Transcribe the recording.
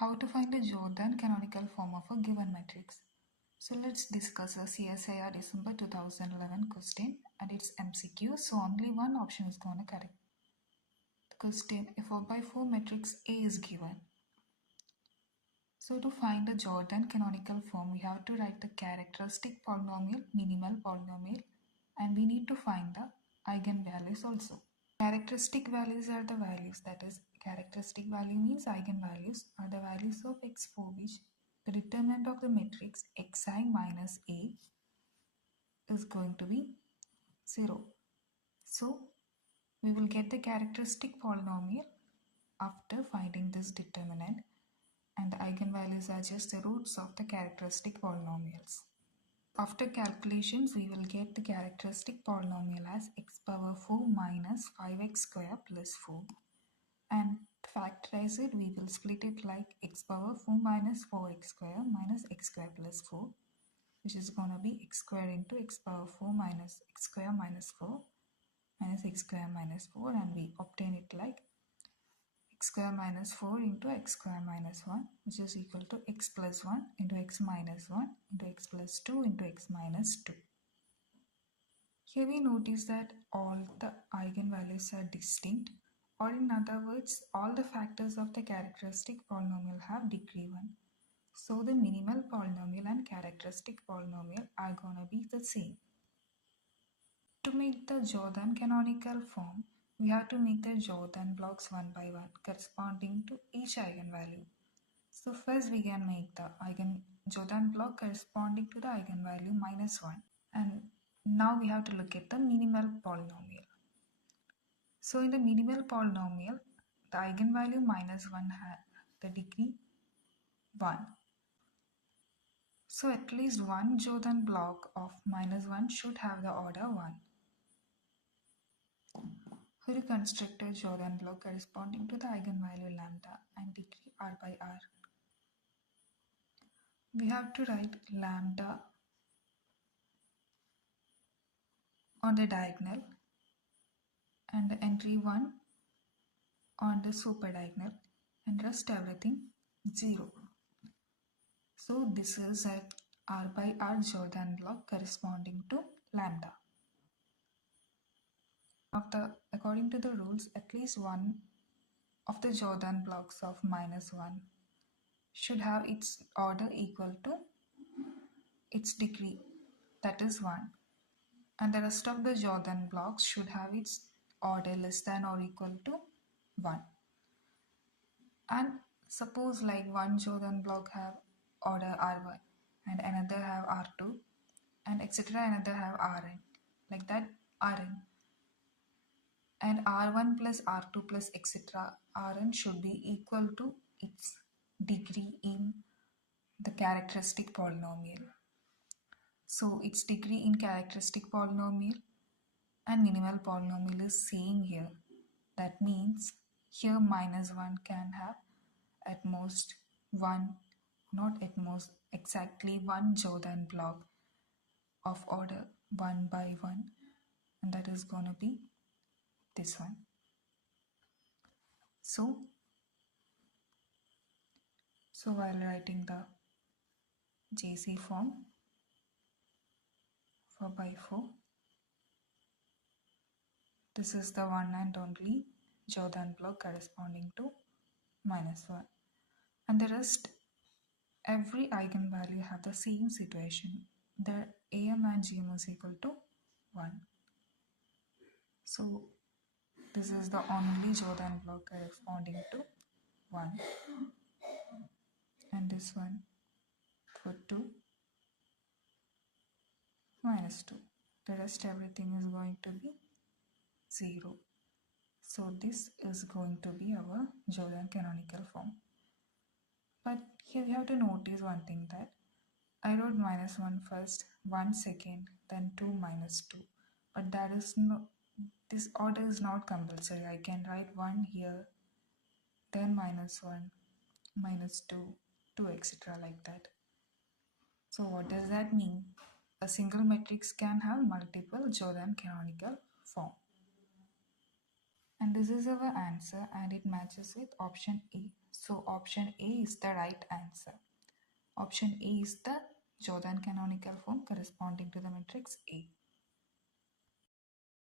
How to find a Jordan canonical form of a given matrix. So let's discuss a CSIR December 2011 question and its MCQ. So only one option is going to correct. The question, a 4x4 matrix A is given. So to find a Jordan canonical form, we have to write the characteristic polynomial, minimal polynomial, and we need to find the eigenvalues also. Characteristic values are the values, that is, characteristic value means eigenvalues are the values of x for which the determinant of the matrix xi minus a is going to be 0. So we will get the characteristic polynomial after finding this determinant, and the eigenvalues are just the roots of the characteristic polynomials. After calculations, we will get the characteristic polynomial as x power 4 minus 5x square plus 4. And to factorize it, we will split it like x power 4 minus 4x square minus x square plus 4, which is going to be x square into x power 4 minus x square minus 4 minus x square minus 4, and we obtain it like x square minus 4 into x square minus 1, which is equal to x plus 1 into x minus 1 into x plus 2 into x minus 2. Here we notice that all the eigenvalues are distinct, or in other words, all the factors of the characteristic polynomial have degree 1. So the minimal polynomial and characteristic polynomial are going to be the same. To make the Jordan canonical form, we have to make the Jordan blocks one by one corresponding to each eigenvalue. So first we can make the Jordan block corresponding to the eigenvalue minus 1. And now we have to look at the minimal polynomial. So in the minimal polynomial, the eigenvalue minus 1 has the degree 1. So at least one Jordan block of minus 1 should have the order 1. Here we construct a Jordan block corresponding to the eigenvalue lambda and degree r by r. We have to write lambda on the diagonal and the entry 1 on the super diagonal, and rest everything 0. So this is a r by r Jordan block corresponding to lambda. According to the rules, at least one of the Jordan blocks of minus 1 should have its order equal to its degree, that is 1. And the rest of the Jordan blocks should have its order less than or equal to 1. And suppose like one Jordan block have order r1 and another have r2 and etc. another have rn, like that rn, and r1 plus r2 plus etc. rn should be equal to its degree in the characteristic polynomial. So its degree in characteristic polynomial and minimal polynomial is same here. That means here minus 1 can have at most 1, not at most, exactly one Jordan block of order 1 by 1, and that is going to be this one. So while writing the JC form 4 by 4, this is the one and only Jordan block corresponding to minus 1, and the rest every eigenvalue have the same situation. The AM and GM is equal to 1. So this is the only Jordan block corresponding to 1, and this one for 2 minus 2. The rest everything is going to be 0. So this is going to be our Jordan canonical form. But here we have to notice one thing, that I wrote minus 1 first, 1 second, then 2 minus 2. But that is no, this order is not compulsory. I can write 1 here, then minus 1, minus 2, 2, etc. like that. So what does that mean? A single matrix can have multiple Jordan canonical form. And this is our answer and it matches with option A. So option A is the right answer. Option A is the Jordan canonical form corresponding to the matrix A.